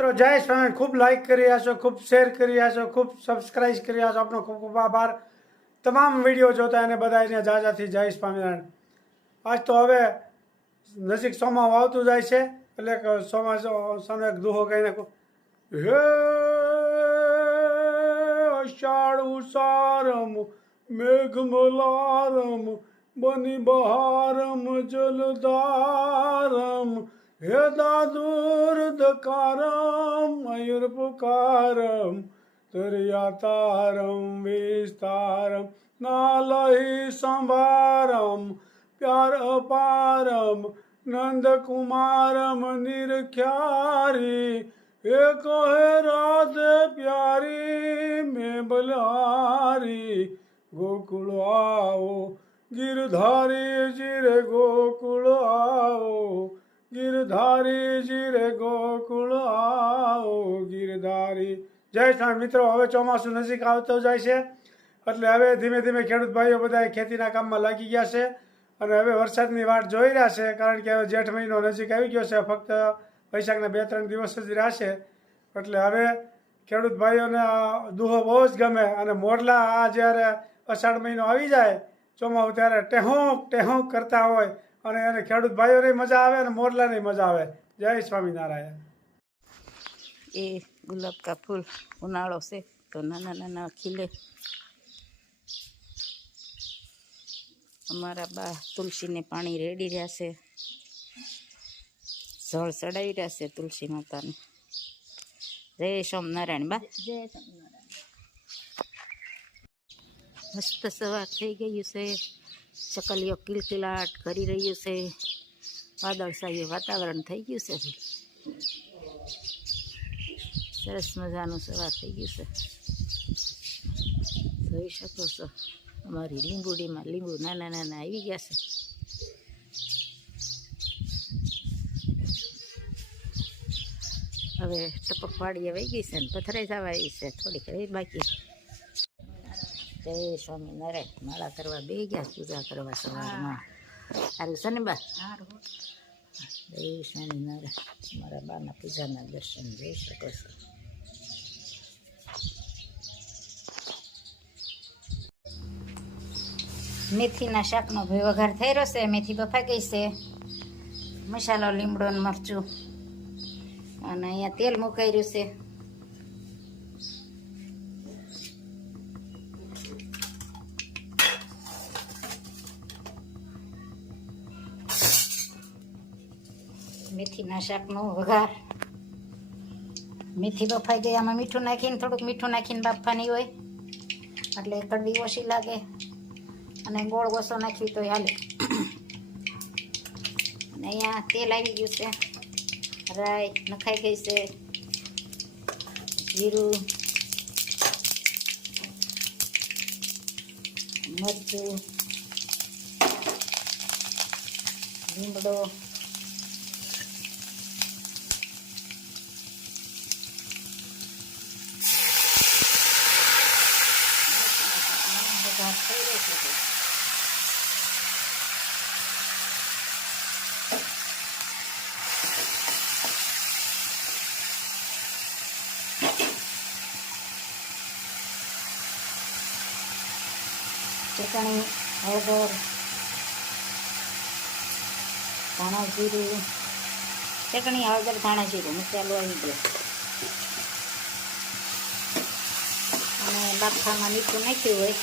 મિત્રો જય સ્વામી, ખૂબ લાઈક કરી રહ્યા છો, ખૂબ શેર કરી રહ્યા છો, ખૂબ સબસ્ક્રાઈબ કરી રહ્યા છો. આપનો ખૂબ ખૂબ આભાર. તમામ વિડીયો જોતા અને બધાને જાજાથી જય સ્વામિનારાયણ. આજ તો હવે નજીક ચોમાસું આવતું જાય છે, એટલે ચોમાસાનો એક દુહો કહીને હે અષાઢ ઉષારમ મેઘમલારમ બની બહારમ જલધારમ હે દાદુર્દકારમ મયુર પુકારમ તરયાતારમ વિસ્તારમ નાલહી સંભારમ પ્યાર અપારમ નંદકુમારમ નિરખ્યારી હે કહે રાધે પ્યારી મેં બલહારી ગોકુળ આવો ગિરધારી જીરે ગોકુળ આવો ગિરધારી જીરે ગોકુળ આવો ગિરધારી. જય સ્વામી. મિત્રો હવે ચોમાસું નજીક આવતો જાય છે, એટલે હવે ધીમે ધીમે ખેડૂત ભાઈઓ બધા ખેતીના કામમાં લાગી ગયા છે અને હવે વરસાદની વાટ જોઈ રહ્યા છે, કારણ કે હવે જેઠ મહિનો નજીક આવી ગયો છે. ફક્ત વૈશાખના 2-3 દિવસ જ રહ્યા છે, એટલે હવે ખેડૂત ભાઈઓને દુહો બહુ જ ગમે. અને મોરલા આ જ્યારે અષાઢ મહિનો આવી જાય ચોમાસું, ત્યારે ટેહોંક ટેહોંક કરતા હોય અને એને ખેડૂત ભાઈઓને મજા આવે અને મોરલાની મજા આવે. જય સ્વામિનારાયણ. એ ગુલાબ કા ફૂલ ઉનાળો છે તો નાના નાના ખીલે. અમારા બા તુલસીને પાણી રેડી રહ્યા છે, જળ ચડાવી રહ્યા છે તુલસી માતાને. જય સ્વામિનારાયણ બા. જય સ્વામિનારાયણ. મસ્ત સવાર થઈ ગયું છે, ચકલીઓ કિલકિલાટ કરી રહ્યું છે, વાદળછાયું વાતાવરણ થઈ ગયું છે. સરસ મજાનું સવાર થઈ ગયું છે. જોઈ શકો છો અમારી લીંબુડીમાં લીંબુ નાના નાના આવી ગયા છે. હવે ટપક વાળી વહી ગઈ છે ને પથરાઈ જવા આવી છે, થોડીક રહી બાકી. જય સ્વામિનારાયણ. માળા કરવા બે ગયા, પૂજા કરવા સવારમાં. સારું છે ને બા? જય સ્વામિનારાયણ. મારા બાના પૂજાના દર્શન જોઈ શકો છો. મેથીના શાકનો વઘાર થઈ રહ્યો છે. મેથી બફાઈ ગઈ છે, મસાલો લીમડો ને મરચું, અને અહીંયા તેલ મુકાઈ રહ્યું છે. મેથીના શાકનો વઘાર. મેથી બફાઈ ગઈ, આમાં મીઠું નાખીને થોડુંક મીઠું નાખીને બાફવાની હોય એટલે કડવી ઓછી લાગે, અને ગોળ ઓછો નાખી તો હાલે. અને અહીંયા તેલ આવી ગયું છે, રાઈ નખાઈ ગઈ છે, જીરું, મરચું, લીમડો, વઘાર થઈ રહ્યો છે. ચટણી, હળદર, ધાણા જીરું, ચટણી હળદર ધાણા જીરું મસાલો આવી ગયો. અને બાફામાં મીઠું નાખ્યું હોય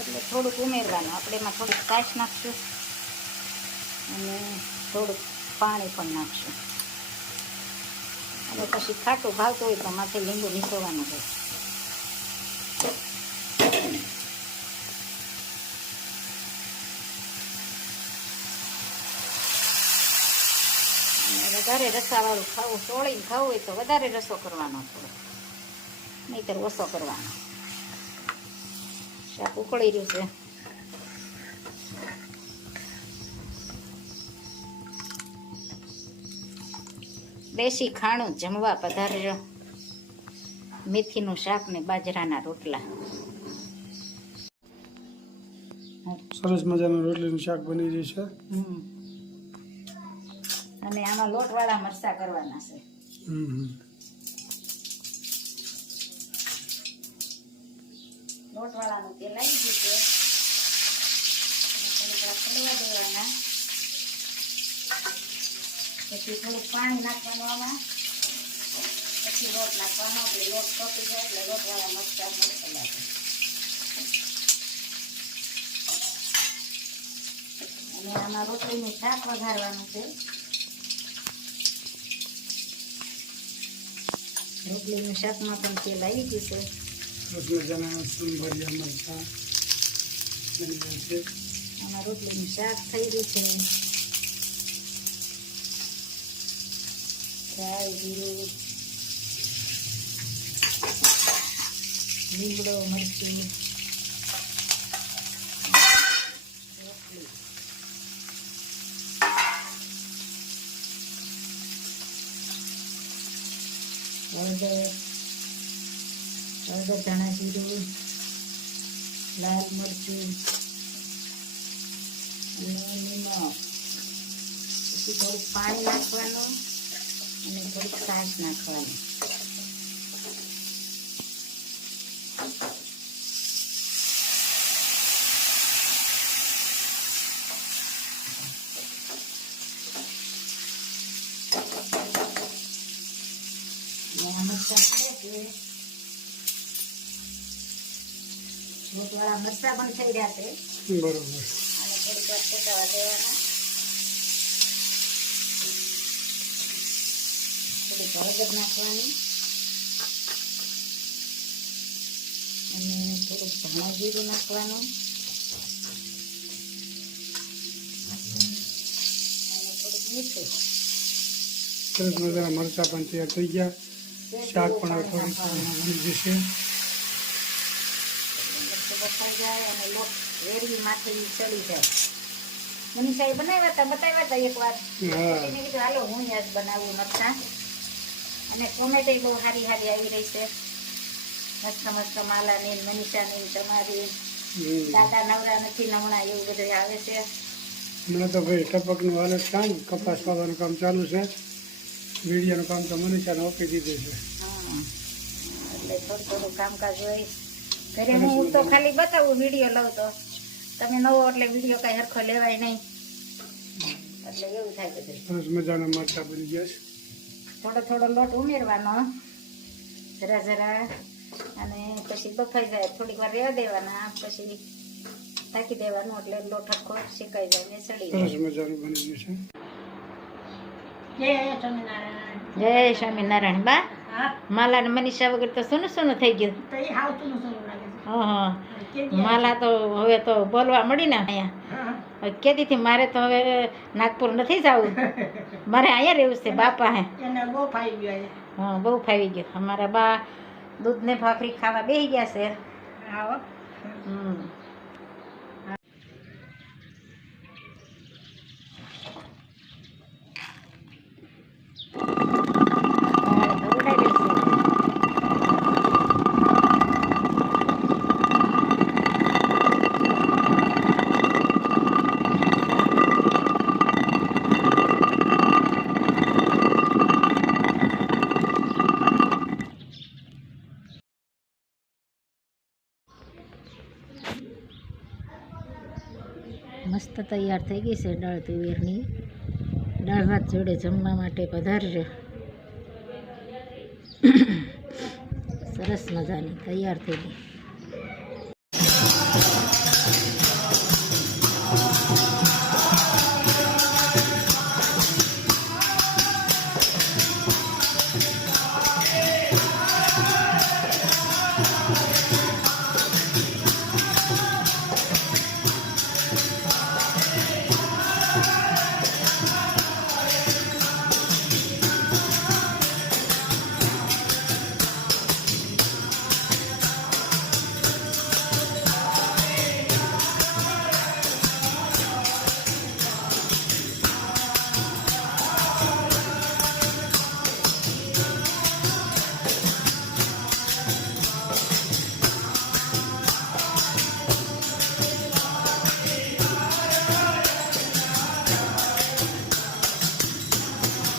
એટલે થોડુંક ઉમેરવાનું. આપણે એમાં થોડુંક કાચ નાખશું અને થોડુંક પાણી પણ નાખશું. અને પછી ખાટું ભાવતું હોય તો માથે લીંબુ નીચોવાનું હોય. અને વધારે રસાવાળું ખાવું, ચોળીને ખાવું હોય તો વધારે રસો કરવાનો થોડો, નહીંતર ઓછો કરવાનો. શાક ઉકળી રહ્યું છે. દેશી ખાણું જમવા પધારજો. મેથીનું શાક ને બાજરાના રોટલા. સરસ મજાનું રોટલીનું શાક બની રહ્યું છે. અને આમાં લોટવાળા મરચાં કરવાના છે. લોટવાળાનું તેલ આવી ગયું છે. થોડીક વાર ખોલવા દેવાના. પછી થોડુંક પાણી નાખવાનું આમાં. પછી લોટ નાખવાનો. એટલે લોટ તપી જાય એટલે લોટવાળા મરચાં મળશે લાગે. અને આમાં રોટલીનું શાક વઘારવાનું છે. રોટલીનું શાકમાં પણ તેલ આવી ગયું છે. આમાં રોટલીનું શાક થઈ ગયું છે. રાઈ જીરું લીમડો મરચું રોટલી હળદર ધાણા જીરું લાલ મરચું અને નિમક. પછી થોડુંક પાણી નાખવાનું અને થોડીક છાશ નાખવાની. લોટવાળા મરચાં પણ થઈ રહ્યા છે. બરોબર. અને થોડીક વાર પકાવવા દેવાના. થોડીક હળદર નાખવાની અને થોડુંક ધાણા જીરું નાખવાનું અને થોડુંક મીઠું. સરસ મજાના મરચાં પણ તૈયાર થઈ ગયા. શાક પણ હવે થોડીક બની જશે. બફાઈ જાય અને લોટ વેરવી માથે ચડી જાય. મનીષાએ બતાવ્યા હતા એકવાર. એને કીધું હાલો હું જ બનાવું મરચાં. અને ટોમેટો બહુ સારી સારી આવી રહી છે. મસ્ત મસ્ત માલાની મનીષાની તમારી દાદા નવરા નથી હમણાં એવું બધું આવે છે. હમણાં તો ભાઈ ટપકનું હાલત કામ કપાસ વાવવાનું કામ ચાલુ છે. વીડિયાનું કામ તો મનીષાને આપી દીધું છે. એટલે થોડું થોડું કામકાજ હોય ઘરે. હું તો ખાલી બતાવું વિડીયો લઉં તો તમે નવો એટલે વિડીયો કઈ હરખો લેવાય નહીં. એટલે એવું થાય બધું. સરસ મજાના મરચાં બની ગયા છે. થોડો થોડો લોટ ઉમેરવાનો જરા જરા. અને પછી બફાઈ જાય થોડીક વાર રહેવા દેવાના. પછી ઢાંકી દેવાનું એટલે લોટ આખો શેકાઈ જાય ને સડી જાય. સરસ મજાનું બની ગયું છે. જય સ્વામિનારાયણ. જય સ્વામિનારાયણ. બા માલા ને મનીષા વગર તો સોનું સોનું થઈ ગયું. હા માલા તો હવે તો બોલવા મળી ને અહીંયા. કહેતી હતી મારે તો હવે નાગપુર નથી જવું, મારે અહીંયા રહેવું છે બાપા. હે હા બહુ ફાવી ગયું. અમારા બા દૂધ ને ભાખરી ખાવા બેસી ગયા છે. મસ્ત તૈયાર થઈ ગઈ છે દાળ તુવેરની. દાળ ભાત જોડે જમવા માટે પધારજો. સરસ મજાની તૈયાર થઈ ગઈ.